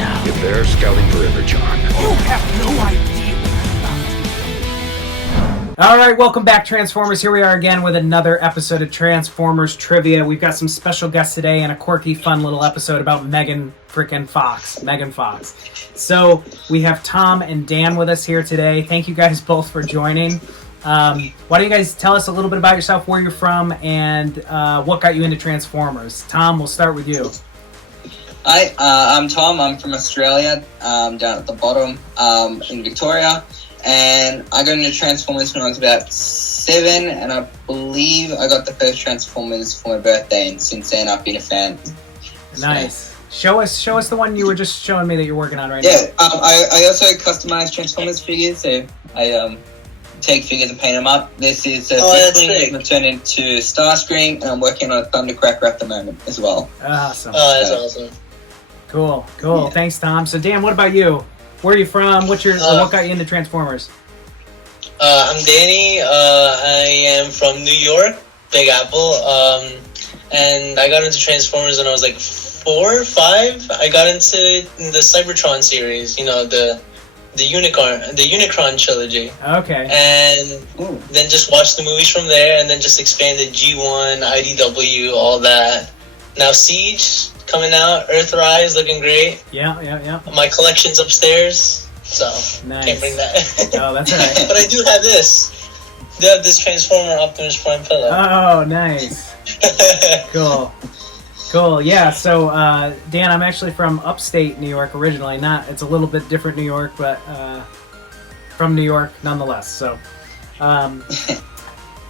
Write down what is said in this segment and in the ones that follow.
now. If they're scouting forever, John. You have no idea. All right, welcome back, Transformers. Here we are again with another episode of Transformers Trivia. We've got some special guests today and a quirky, fun little episode about Megan Fox. So we have Tom and Dan with us here today. Thank you guys both for joining. Why don't you guys tell us a little bit about yourself, where you're from, and what got you into Transformers? Tom, we'll start with you. Hi, I'm Tom. I'm from Australia, down at the bottom in Victoria. And I got into Transformers when I was about 7, and I believe I got the first Transformers for my birthday, and since then I've been a fan. Nice. Show us the one you were just showing me that you're working on right now. Yeah, I also customize Transformers figures, so I take figures and paint them up. This is I'm turned into Starscream, and I'm working on a Thundercracker at the moment as well. Awesome. Oh, that's awesome. Cool. Yeah. Thanks, Tom. So, Dan, what about you? Where are you from? What got you into Transformers? I'm Danny. I am from New York, Big Apple. And I got into Transformers when I was like 4 or 5. I got into the Cybertron series, you know, the Unicron trilogy. Okay. And then just watched the movies from there, and then just expanded G1, IDW, all that. Now Siege coming out, Earthrise looking great. Yeah. My collection's upstairs, so Nice. can't bring that. Oh, that's all right. But I do have this. I do have this Transformer Optimus Prime pillow. Oh, nice. Cool. Yeah. So, Dan, I'm actually from upstate New York originally. It's a little bit different New York, but from New York nonetheless. So,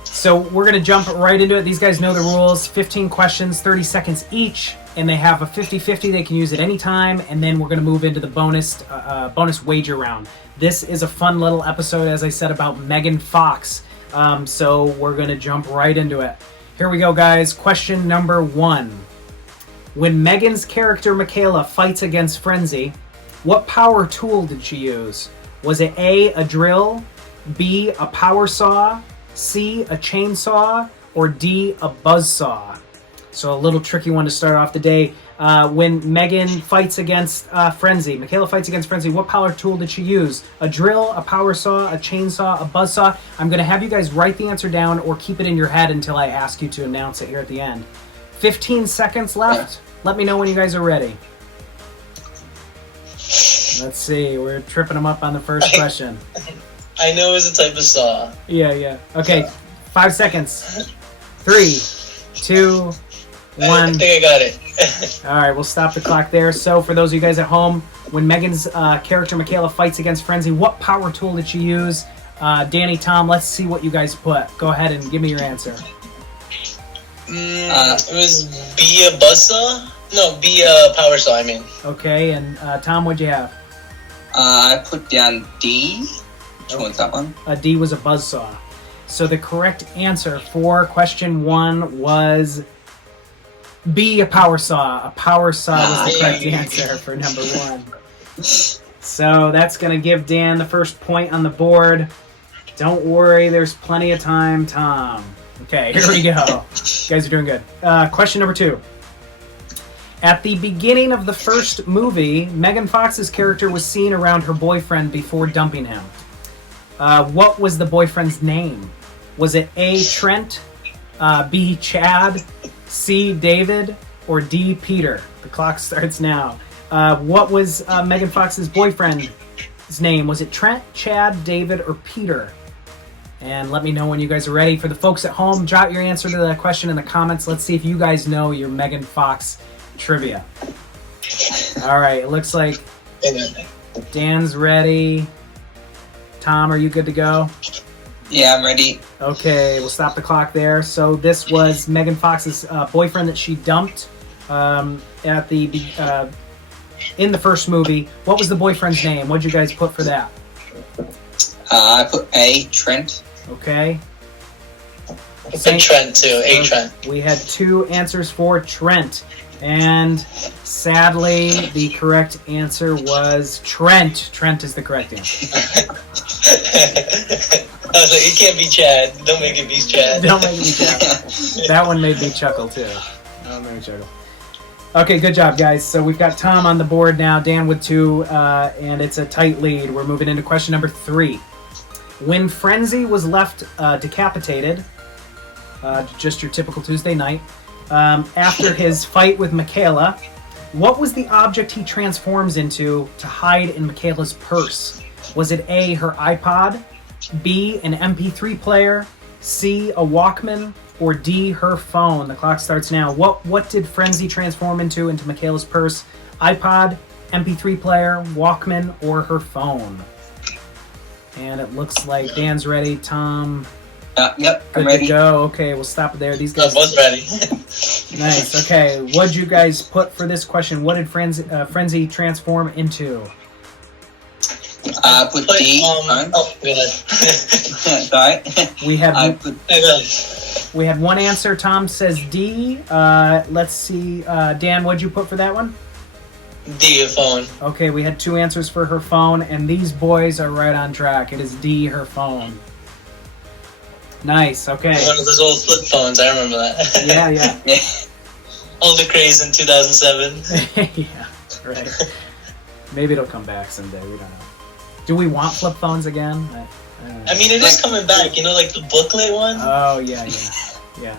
so we're gonna jump right into it. These guys know the rules. 15 questions, 30 seconds each, and they have a 50-50 they can use at any time. And then we're gonna move into the bonus wager round. This is a fun little episode, as I said, about Megan Fox. So we're gonna jump right into it. Here we go, guys. Question number 1. When Megan's character Michaela fights against Frenzy, what power tool did she use? Was it A, a drill, B, a power saw, C, a chainsaw, or D, a buzzsaw? So a little tricky one to start off the day. When Megan fights against Michaela fights against Frenzy, what power tool did she use? A drill, a power saw, a chainsaw, a buzzsaw? I'm going to have you guys write the answer down or keep it in your head until I ask you to announce it here at the end. 15 seconds left. Let me know when you guys are ready. Let's see. We're tripping them up on the first question. I know it's a type of saw. Yeah. Okay. 5 seconds. 3, 2, 1. I think I got it. All right, we'll stop the clock there. So for those of you guys at home, when Megan's character Michaela fights against Frenzy, what power tool did she use? Danny, Tom, let's see what you guys put. Go ahead and give me your answer. It was B, a buzzsaw? No, B, a power saw, I mean. Okay, and Tom, what'd you have? I put down D. Which one's that one? D was a buzzsaw. So the correct answer for question 1 was B, a power saw. A power saw was the correct answer for number 1. So that's going to give Dan the first point on the board. Don't worry, there's plenty of time, Tom. Okay, here we go. You guys are doing good. Question number 2. At the beginning of the first movie, Megan Fox's character was seen around her boyfriend before dumping him. What was the boyfriend's name? Was it A, Trent, B, Chad, C, David, or D, Peter? The clock starts now. What was Megan Fox's boyfriend's name? Was it Trent, Chad, David, or Peter? And let me know when you guys are ready. For the folks at home, jot your answer to the question in the comments. Let's see if you guys know your Megan Fox trivia. All right, it looks like Dan's ready. Tom, are you good to go? Yeah, I'm ready. Okay, we'll stop the clock there. So this was Megan Fox's boyfriend that she dumped at the in the first movie. What was the boyfriend's name? What'd you guys put for that? I put A, Trent. Okay. I put Trent too, A, Trent. We had 2 answers for Trent. And sadly, the correct answer was Trent. Trent is the correct answer. I was like, it can't be Chad. Don't make it be Chad. Don't make me chuckle. That one made me chuckle too. Okay, good job, guys. So we've got Tom on the board now, Dan with 2, and it's a tight lead. We're moving into question number 3. When Frenzy was left decapitated, just your typical Tuesday night, after his fight with Michaela, what was the object he transforms into to hide in Michaela's purse? Was it A, her iPod, B, an MP3 player, C, a Walkman, or D, her phone? The clock starts now. What did Frenzy transform into Michaela's purse? iPod, MP3 player, Walkman, or her phone? And it looks like Dan's ready. Tom, Yep, I'm good ready. to go. Okay, we'll stop it there. These guys. I was ready. Nice. Okay, what'd you guys put for this question? What did Frenzy transform into? Put D. Phone. Oh, go ahead. Sorry. We I have put we had one answer. Tom says D. Let's see. Dan, what'd you put for that one? D, phone. Okay, we had 2 answers for her phone, and these boys are right on track. It is D, her phone. Nice. Okay. One of those old flip phones, I remember that. Yeah, yeah. All the craze in 2007. Yeah, right. Maybe it'll come back someday. We don't know. Do we want flip phones again? I don't know. I mean, it is coming back, you know, like the booklet one? Oh, yeah.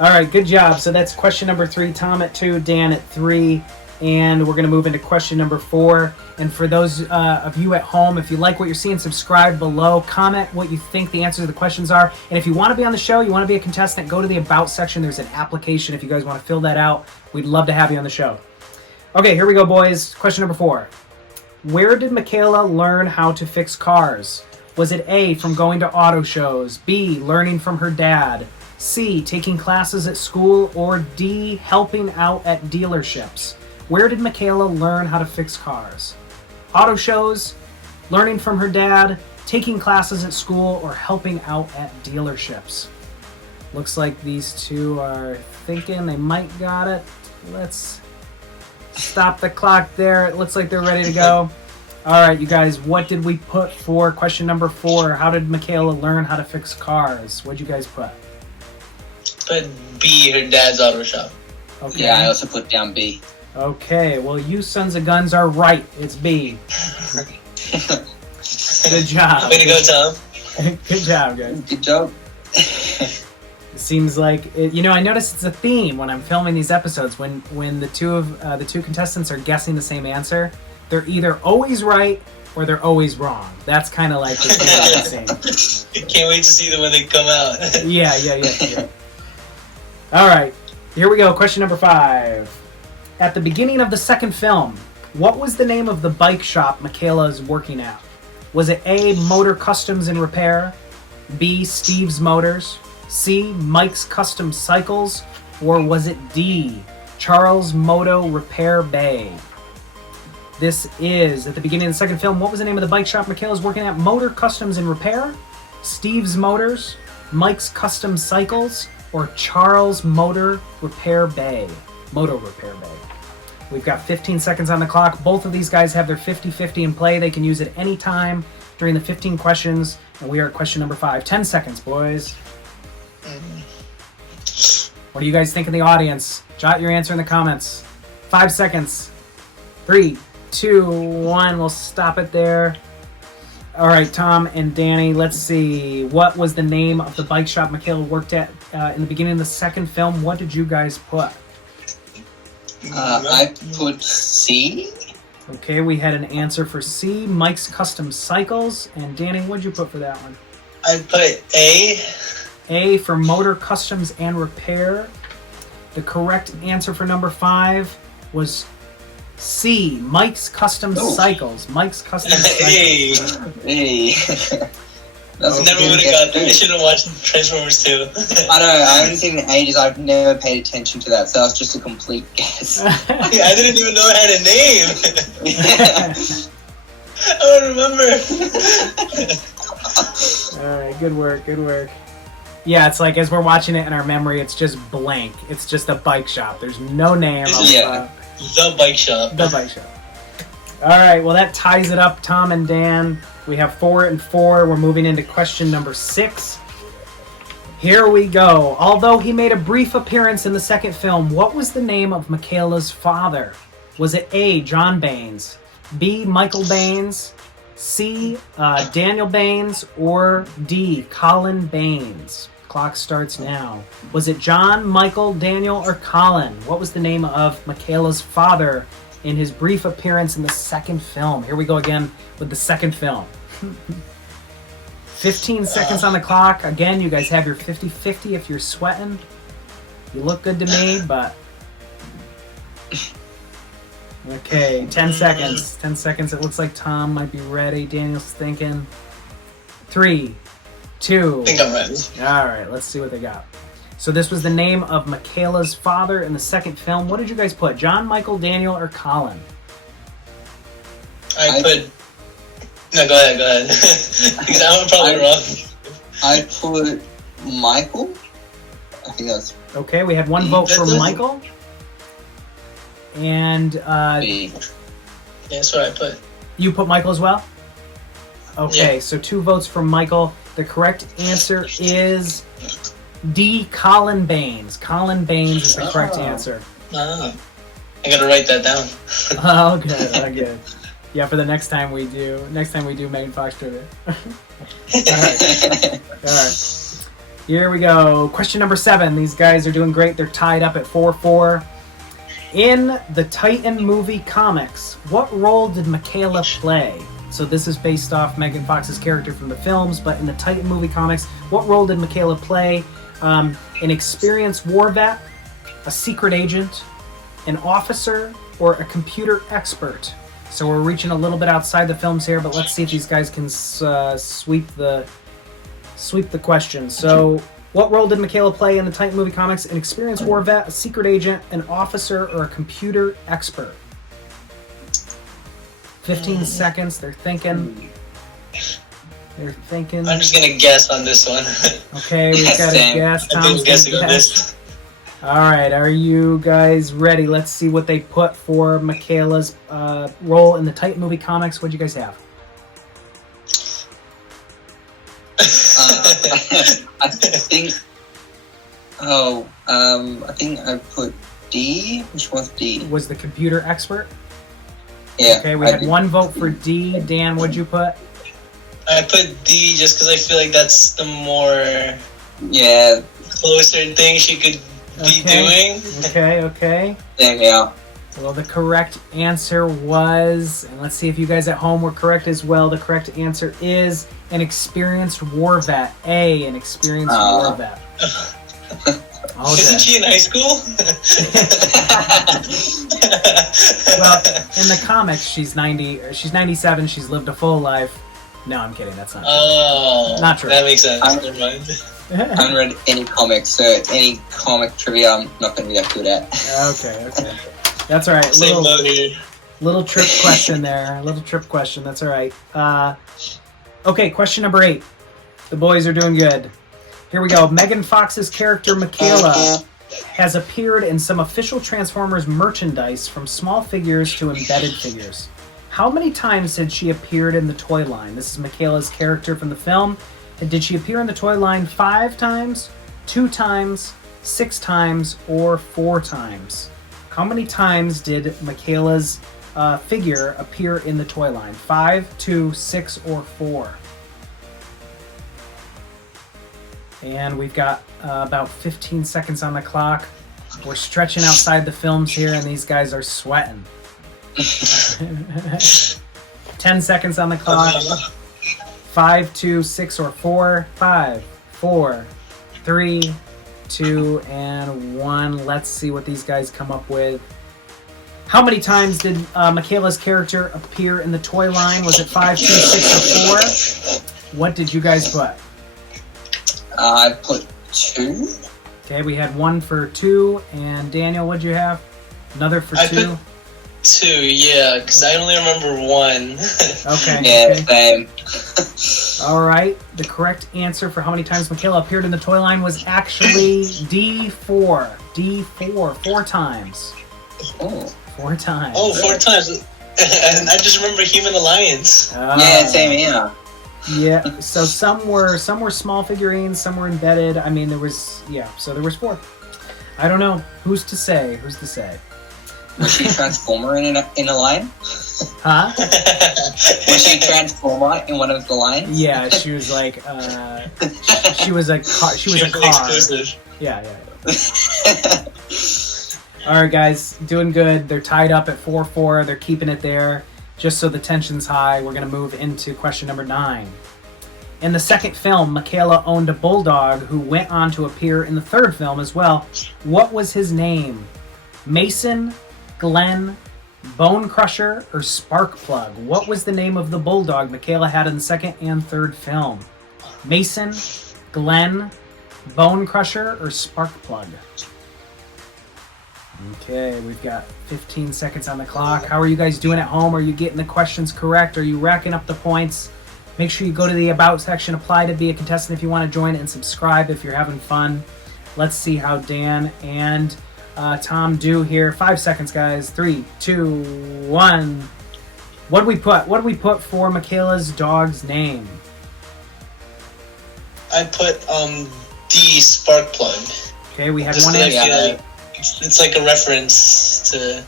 All right, good job. So that's question number 3. Tom at 2, Dan at 3. And we're going to move into question number 4. And for those of you at home, if you like what you're seeing, subscribe below. Comment what you think the answers to the questions are. And if you want to be on the show, you want to be a contestant, go to the About section. There's an application if you guys want to fill that out. We'd love to have you on the show. Okay, here we go, boys. Question number 4. Where did Michaela learn how to fix cars? Was it A, from going to auto shows, B, learning from her dad, C, taking classes at school, or D, helping out at dealerships? Where did Michaela learn how to fix cars? Auto shows, learning from her dad, taking classes at school, or helping out at dealerships? Looks like these 2 are thinking they might got it. Let's stop the clock there. It looks like they're ready to go. All right, you guys, what did we put for question number 4? How did Michaela learn how to fix cars? What'd you guys put? Put B, her dad's auto shop. Okay. Yeah, I also put down B. Okay, well, you sons of guns are right. It's B. Good job. Way to go, Tom. Good job, guys. Good job. It seems like I noticed it's a theme when I'm filming these episodes. When the two contestants are guessing the same answer, they're either always right or they're always wrong. That's kind of like the theme I'm seeing. Can't wait to see them when they come out. Yeah. All right, here we go. Question number 5. At the beginning of the second film, what was the name of the bike shop Michaela is working at? Was it A, Motor Customs and Repair, B, Steve's Motors, C, Mike's Custom Cycles, or was it D, Charles Moto Repair Bay? This is, at the beginning of the second film, what was the name of the bike shop Michaela's working at? Motor Customs and Repair, Steve's Motors, Mike's Custom Cycles, or Charles Motor Repair Bay? Moto Repair Bay. We've got 15 seconds on the clock. Both of these guys have their 50-50 in play. They can use it any time during the 15 questions, and we are at question number 5. 10 seconds, boys. What do you guys think in the audience? Jot your answer in the comments. 5 seconds. 3, 2, 1. We'll stop it there. All right, Tom and Danny, let's see. What was the name of the bike shop Michaela worked at in the beginning of the second film? What did you guys put? I put C. Okay, we had an answer for C, Mike's Custom Cycles. And Danny, what'd you put for that one? I put A. A for Motor Customs and Repair. The correct answer for number 5 was C, Mike's Custom Cycles. Mike's Custom Cycles. Hey. Never would have got that. I should have watched Transformers 2. I know, I haven't seen it in ages. I've never paid attention to that, so that was just a complete guess. I didn't even know it had a name. I don't remember. All right, good work. Yeah, it's like as we're watching it in our memory, it's just blank. It's just a bike shop. There's no name. The bike shop. The bike shop. All right, well, that ties it up, Tom and Dan. We have 4 and 4. We're moving into question number 6. Here we go. Although he made a brief appearance in the second film, what was the name of Michaela's father? Was it A, John Baines, B, Michael Baines, C, Daniel Baines, or D, Colin Baines? Clock starts now. Was it John, Michael, Daniel, or Colin? What was the name of Michaela's father in his brief appearance in the second film? Here we go again with the second film. 15 seconds on the clock. Again, you guys have your 50-50 if you're sweating. You look good to me, but... Okay, 10 seconds. 10 seconds. It looks like Tom might be ready. Daniel's thinking. 3, 2... I think I'm ready. All right, let's see what they got. So this was the name of Michaela's father in the second film. What did you guys put? John, Michael, Daniel, or Colin? I put... No, go ahead. Because I'm probably wrong. I put Michael. I think that's Okay, we had one vote for Michael. And B. Yeah, that's what I put. you put Michael as well? Okay, Yeah. so 2 votes for Michael. The correct answer is D, Colin Baines. Colin Baines is the correct answer. Ah, I gotta write that down. Oh, good. Oh, good. Yeah, for the next time we do Megan Fox trivia. All right. Here we go. Question number 7. These guys are doing great. They're tied up at 4-4. In the Titan movie comics, what role did Michaela play? So this is based off Megan Fox's character from the films, but in the Titan movie comics, what role did Michaela play? An experienced war vet, a secret agent, an officer, or a computer expert? So we're reaching a little bit outside the films here, but let's see if these guys can sweep the question. So, what role did Michaela play in the Titan movie comics? An experienced war vet, a secret agent, an officer, or a computer expert? 15 seconds. They're thinking. I'm just gonna guess on this one. Okay, we've got a Same. guess. I'm Tom's guessing gonna on guess. this. All right, are you guys ready? Let's see what they put for Michaela's role in the Titan movie comics. What'd you guys have? I think. I think I put D. Which one's D? Was the computer expert? Yeah. Okay, we I had did. 1 vote for D. Dan, what'd you put? I put D just because I feel like that's the more Yeah. closer thing she could be doing. Okay. Same. Yeah. Well, the correct answer was, and let's see if you guys at home were correct as well. The correct answer is an experienced war vet. A, an experienced war vet. Isn't she in high school? Well, in the comics, she's 90. Or she's 97. She's lived a full life. No, I'm kidding. That's not. Oh, Not true. That makes sense. I'm- Never mind. I haven't read any comics, so any comic trivia I'm not going to be that good at. Okay. That's all right. Same boat here. Little trip question there. Little trip question. That's all right. Okay, question number 8. The boys are doing good. Here we go. Megan Fox's character Michaela has appeared in some official Transformers merchandise, from small figures to embedded figures. How many times had she appeared in the toy line? This is Michaela's character from the film. Did she appear in the toy line 5 times, 2 times, 6 times, or 4 times? How many times did Michaela's figure appear in the toy line? 5, 2, 6, or 4? And we've got about 15 seconds on the clock. We're stretching outside the films here, and these guys are sweating. 10 seconds on the clock. 5, 2, 6, or 4. 5, 4, 3, 2, and 1. Let's see what these guys come up with. How many times did Michaela's character appear in the toy line? Was it 5, 2, 6, or 4? What did you guys put? I put 2. Okay, we had 1 for 2, and Daniel, what'd you have? Another for I 2? put 2, yeah, because I only remember 1. Okay. Yeah, okay. same. All right. The correct answer for how many times Michaela appeared in the toy line was actually D4. D4. 4 times. Oh. 4 times. Oh, 4 times. And I just remember Human Alliance. Yeah, same here. Yeah, so some were small figurines, some were embedded. I mean, there was so there was 4. I don't know. Who's to say? Who's to say? Was she a Transformer in a line? Huh? Was she a Transformer in one of the lines? Yeah, she was like she was a car. She was a car. Exclusive. Yeah. All right, guys, doing good. They're tied up at 4-4. They're keeping it there. Just so the tension's high, we're going to move into question number 9. In the second film, Michaela owned a bulldog who went on to appear in the third film as well. What was his name? Mason, Glenn, Bone Crusher, or Sparkplug? What was the name of the bulldog Michaela had in the second and third film? Mason, Glenn, Bone Crusher, or Sparkplug? Okay, we've got 15 seconds on the clock. How are you guys doing at home? Are you getting the questions correct? Are you racking up the points? Make sure you go to the About section, apply to be a contestant if you want to join, and subscribe if you're having fun. Let's see how Dan and Tom do here. 5 seconds, guys. 3, 2, 1. What do we put? What do we put for Michaela's dog's name? I put D Sparkplug. Okay, we had Just one that I answer. feel like it's like a reference to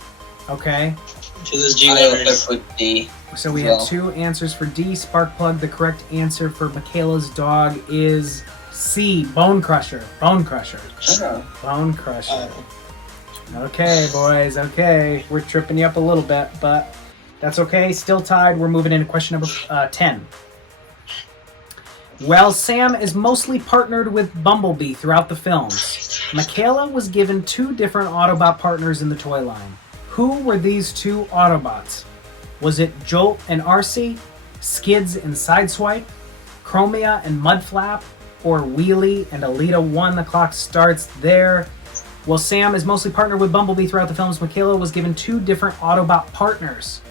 those G I also letters. put D. So we Well. have 2 answers for D, Sparkplug. The correct answer for Michaela's dog is C, Bone Crusher. Bone Crusher. Bone Crusher. Okay, boys. Okay, we're tripping you up a little bit, but that's okay. Still tied. We're moving into question number 10. While Sam is mostly partnered with Bumblebee throughout the films, Michaela was given 2 different Autobot partners in the toy line. Who were these 2 Autobots? Was it Jolt and Arcee, Skids and Sideswipe, Chromia and Mudflap, or Wheelie and Alita 1? The clock starts there. While Sam is mostly partnered with Bumblebee throughout the films, Michaela was given 2 different Autobot partners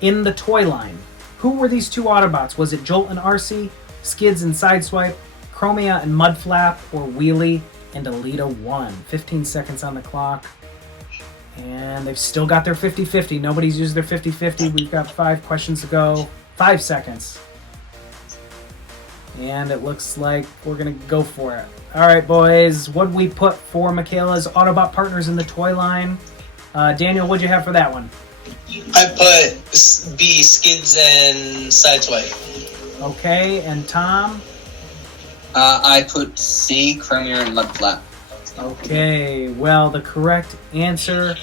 in the toy line. Who were these 2 Autobots? Was it Jolt and Arcee, Skids and Sideswipe, Chromia and Mudflap, or Wheelie and Alita 1? 15 seconds on the clock. And they've still got their 50-50. Nobody's used their 50-50. We've got 5 questions to go. 5 seconds. And it looks like we're going to go for it. All right, boys. What did we put for Michaela's Autobot partners in the toy line? Daniel, what'd you have for that one? I put B Skids and Sideswipe. Okay, and Tom? I put C, Chromia, and Mudflap. Okay, well, the correct answer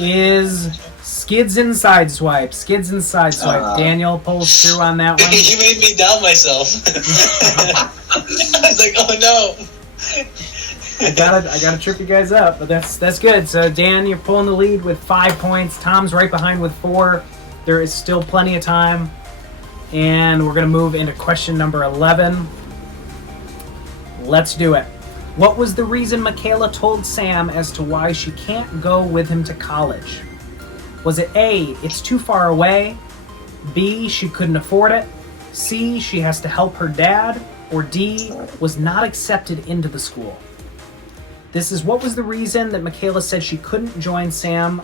is Skids and Sideswipe. Skids and Sideswipe. Daniel pulls through on that one. You made me doubt myself. I was like, oh no. I gotta trip you guys up, but that's good. So Dan, you're pulling the lead with 5 points. Tom's right behind with 4. There is still plenty of time. And we're gonna move into question number 11. Let's do it. What was the reason Michaela told Sam as to why she can't go with him to college? Was it A, it's too far away, B, she couldn't afford it, C, she has to help her dad, or D, was not accepted into the school? This is what was the reason that Michaela said she couldn't join Sam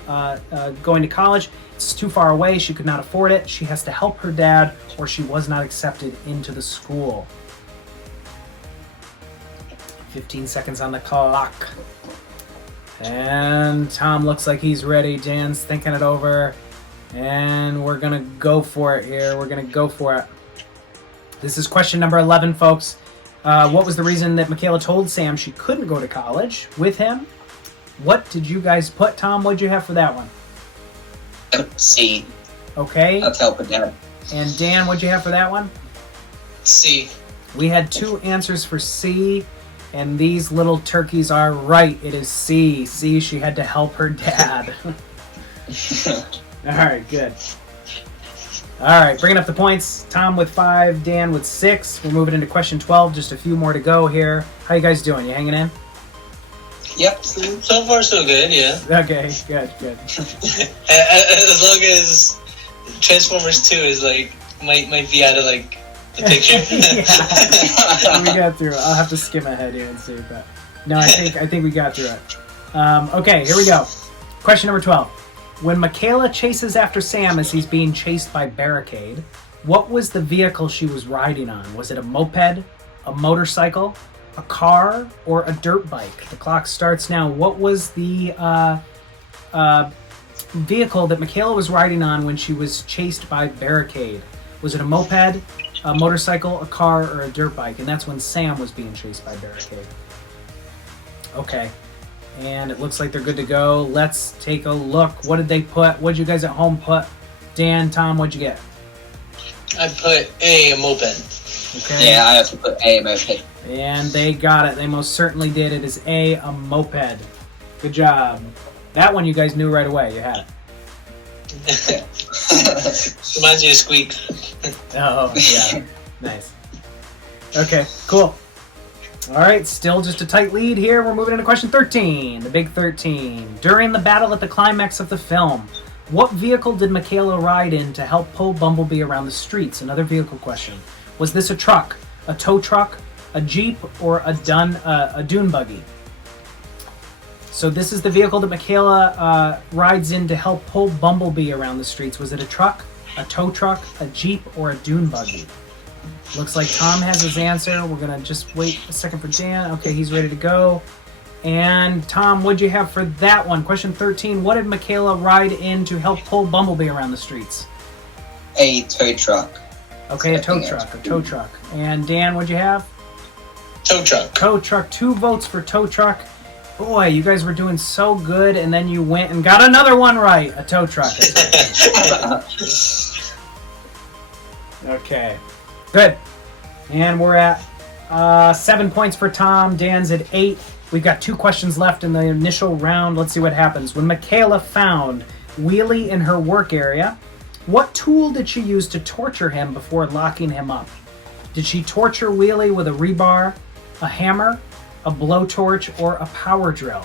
going to college. It's too far away, she could not afford it, she has to help her dad, or she was not accepted into the school. 15 seconds on the clock. And Tom looks like he's ready. Dan's thinking it over. And we're going to go for it here. We're going to go for it. This is question number 11, folks. What was the reason that Michaela told Sam she couldn't go to college with him? What did you guys put? Tom, what did you have for that one? C. Okay. Let's help it down. And Dan, what did you have for that one? C. We had 2 answers for C. And these little turkeys are right. It is C. C, she had to help her dad. All right, good. All right, bringing up the points. Tom with 5, Dan with 6. We're moving into question 12. Just a few more to go here. How you guys doing? You hanging in? Yep. So far, so good, yeah. Okay, good. As long as Transformers 2 is like, might be out of like the picture. Yeah. We got through it. I'll have to skim ahead here and see, but no, I think we got through it. Okay, here we go. Question number 12. When Michaela chases after Sam as he's being chased by Barricade, What was the vehicle she was riding on? Was it a moped, a motorcycle, a car, or a dirt bike? The clock starts now. What was the vehicle that Michaela was riding on when she was chased by Barricade? Was it a moped, a motorcycle, a car, or a dirt bike? And that's when Sam was being chased by Barricade. Okay. And it looks like they're good to go. Let's take a look. What did they put? What did you guys at home put? Dan, Tom, what'd you get? I put a moped. Okay. Yeah, I also put A moped. And they got it. They most certainly did. It is a moped. Good job. That one you guys knew right away. You had it. Reminds me of Squeak. Oh, yeah. Nice. Okay, cool. All right, still just a tight lead here. We're moving into question 13, the big 13. During the battle at the climax of the film, what vehicle did Michaela ride in to help pull Bumblebee around the streets? Another vehicle question. Was this a truck, a tow truck, a Jeep, or a dune buggy? So this is the vehicle that Michaela rides in to help pull Bumblebee around the streets. Was it a truck, a tow truck, a Jeep, or a dune buggy? Looks like Tom has his answer. We're going to just wait a second for Dan. Okay, he's ready to go. And Tom, what'd you have for that one? Question 13. What did Michaela ride in to help pull Bumblebee around the streets? A tow truck. Okay, a tow truck. And Dan, what'd you have? Tow truck. Tow truck. 2 votes for tow truck. Boy, you guys were doing so good, and then you went and got another one right. A tow truck. Okay. Good. And we're at 7 points for Tom. Dan's at 8. We've got 2 questions left in the initial round. Let's see what happens. When Michaela found Wheelie in her work area, what tool did she use to torture him before locking him up? Did she torture Wheelie with a rebar, a hammer, a blowtorch, or a power drill?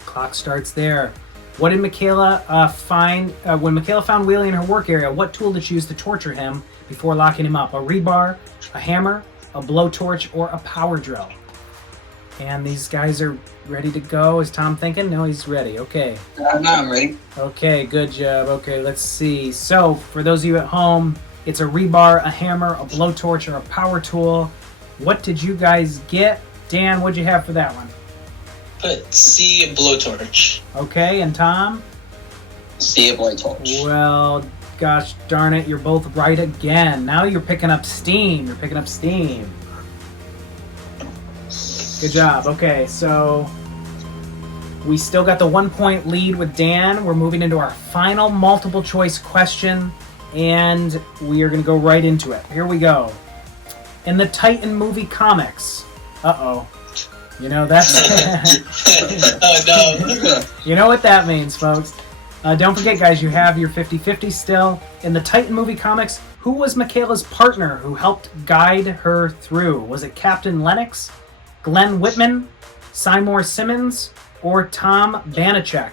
Clock starts there. What did Michaela find when Michaela found Wheelie in her work area? What tool did she use to torture him before locking him up? A rebar, a hammer, a blowtorch, or a power drill? And these guys are ready to go. Is Tom thinking? No, he's ready. Okay. No, I'm ready. Okay, good job. Okay, let's see. So, for those of you at home, it's a rebar, a hammer, a blowtorch, or a power tool. What did you guys get? Dan, what'd you have for that one? Put C, blowtorch. Okay, and Tom? C, a blowtorch. Well, gosh darn it, you're both right again. Now you're picking up steam. Good job. Okay, so we still got the 1-point lead with Dan. We're moving into our final multiple choice question, and we are going to go right into it. Here we go. In the Titan movie comics, you know that's Oh no. you know what that means, folks. Don't forget, guys, you have your 50-50 still. In the Titan movie comics, who was Michaela's partner who helped guide her through? Was it Captain Lennox, Glenn Whitman, Seymour Simmons, or Tom Banachek?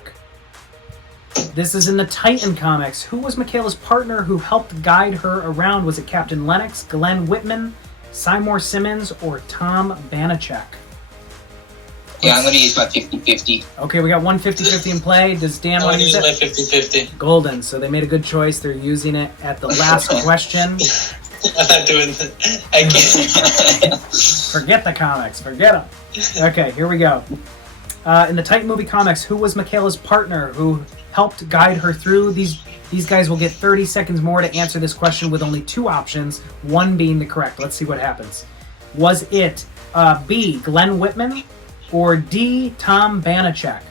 This is in the Titan comics. Who was Michaela's partner who helped guide her around? Was it Captain Lennox, Glenn Whitman, Seymour Simmons, or Tom Banachek? Yeah, I'm going to use my 50-50. Okay, we got one 50-50 in play. Does Dan want to use it? my 50-50. Golden. So they made a good choice. They're using it at the last question. I'm not doing that. I can't. Forget the comics. Forget them. Okay, here we go. In the Titan movie comics, who was Michaela's partner who helped guide her through? These guys will get 30 seconds more to answer this question with only 2 options, one being the correct. Let's see what happens. Was it B, Glenn Whitman, or D, Tom Banachek?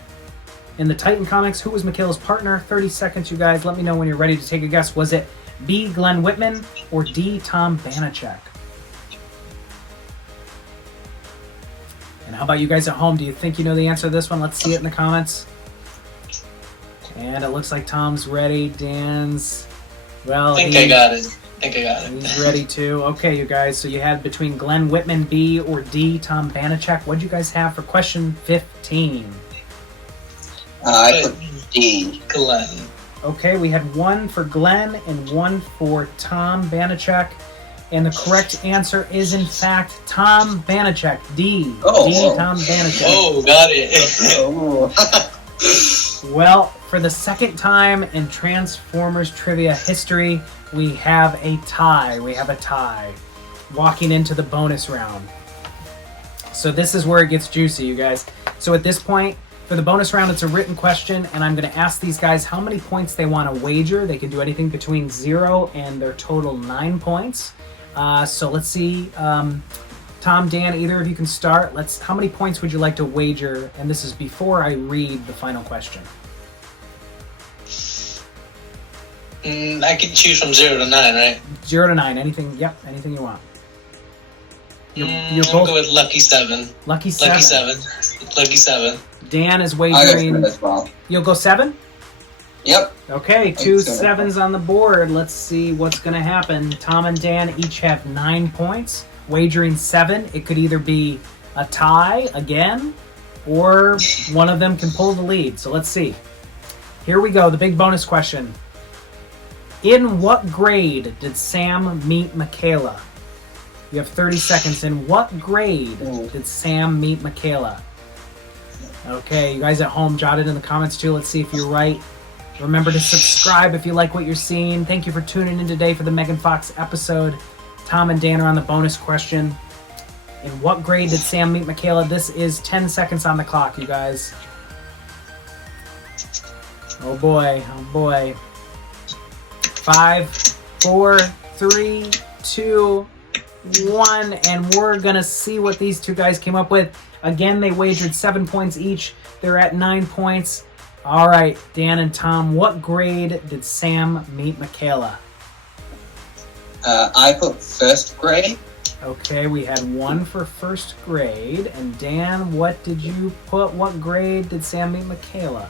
In the Titan comics, who was Michaela's partner? 30 seconds, you guys. Let me know when you're ready to take a guess. Was it B, Glenn Whitman, or D, Tom Banachek? And how about you guys at home? Do you think you know the answer to this one? Let's see it in the comments. And it looks like Tom's ready. Dan's, well, I got it. He's ready too. Okay, you guys. So you had between Glenn Whitman, B, or D, Tom Banachek. What did you guys have for question 15? I put D. Glenn. Okay, we had 1 for Glenn and 1 for Tom Banachek. And the correct answer is, in fact, Tom Banachek. D. Oh. D, Tom Banachek. Oh, got it. Oh. Well, for the second time in Transformers trivia history, we have a tie. Walking into the bonus round. So this is where it gets juicy, you guys. So at this point, for the bonus round, it's a written question, and I'm going to ask these guys how many points they want to wager. They can do anything between 0 and their total 9 points. So let's see. Tom, Dan, either of you can start. How many points would you like to wager? And this is before I read the final question. I can choose from 0 to 9, right? 0 to 9. Anything? Yep. Anything you want. You're I'll go with lucky 7. Lucky 7. Lucky 7. Dan is I'll wagering. go as well. You'll go 7? Yep. Okay, 2 7s on the board. Let's see what's going to happen. Tom and Dan each have 9 points. Wagering 7. It could either be a tie again, or one of them can pull the lead. So let's see. Here we go. The big bonus question. In what grade did Sam meet Michaela? You have 30 seconds. In what grade did Sam meet Michaela? Okay, you guys at home, jot it in the comments too. Let's see if you're right. Remember to subscribe if you like what you're seeing. Thank you for tuning in today for the Megan Fox episode. Tom and Dan are on the bonus question. In what grade did Sam meet Michaela? This is 10 seconds on the clock, you guys. Oh boy, oh boy. 5, 4, 3, 2, 1, and we're gonna see what these two guys came up with. Again, they wagered 7 points each. They're at 9 points. All right, Dan and Tom, what grade did Sam meet Michaela? I put 1st grade. Okay, we had 1 for 1st grade. And Dan, what did you put? What grade did Sam meet Michaela?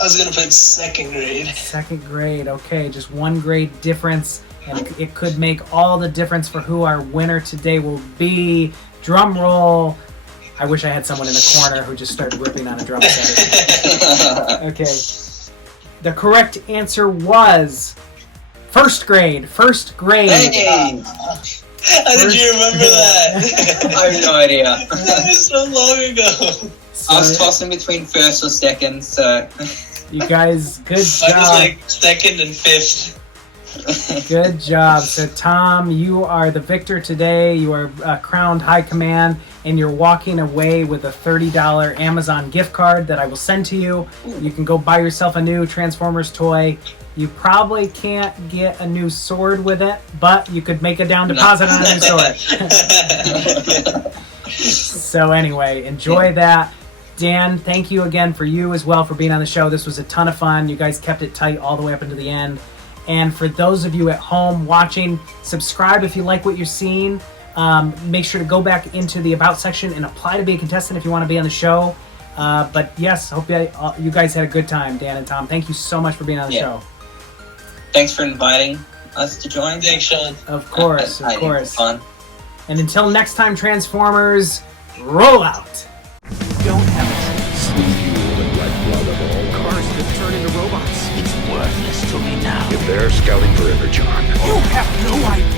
I was going to put 2nd grade. 2nd grade, okay, just 1 grade difference. And it could make all the difference for who our winner today will be. Drum roll. I wish I had someone in the corner who just started ripping on a drum set. Okay. The correct answer was 1st grade. 1st grade. Hey! How did you remember that? I have no idea. That was so long ago. I was tossing between 1st or 2nd, so... You guys, good job. I was like 2nd and 5th. Good job. So, Tom, you are the victor today. You are crowned high command, and you're walking away with a $30 Amazon gift card that I will send to you. You can go buy yourself a new Transformers toy. You probably can't get a new sword with it, but you could make a down deposit on a new sword. So anyway, enjoy that. Dan, thank you again for you as well for being on the show. This was a ton of fun. You guys kept it tight all the way up into the end. And for those of you at home watching, subscribe if you like what you're seeing. Make sure to go back into the About section and apply to be a contestant if you want to be on the show. But yes, hope you guys had a good time, Dan and Tom. Thank you so much for being on the show. Thanks for inviting us to join. Thanks, Sean. Of course, of course. Fun. And until next time, Transformers, roll out! Don't have a choice. The fuel and lifeblood of all Cars that turn into robots. It's worthless to me now. If they're scouting for John. You have no idea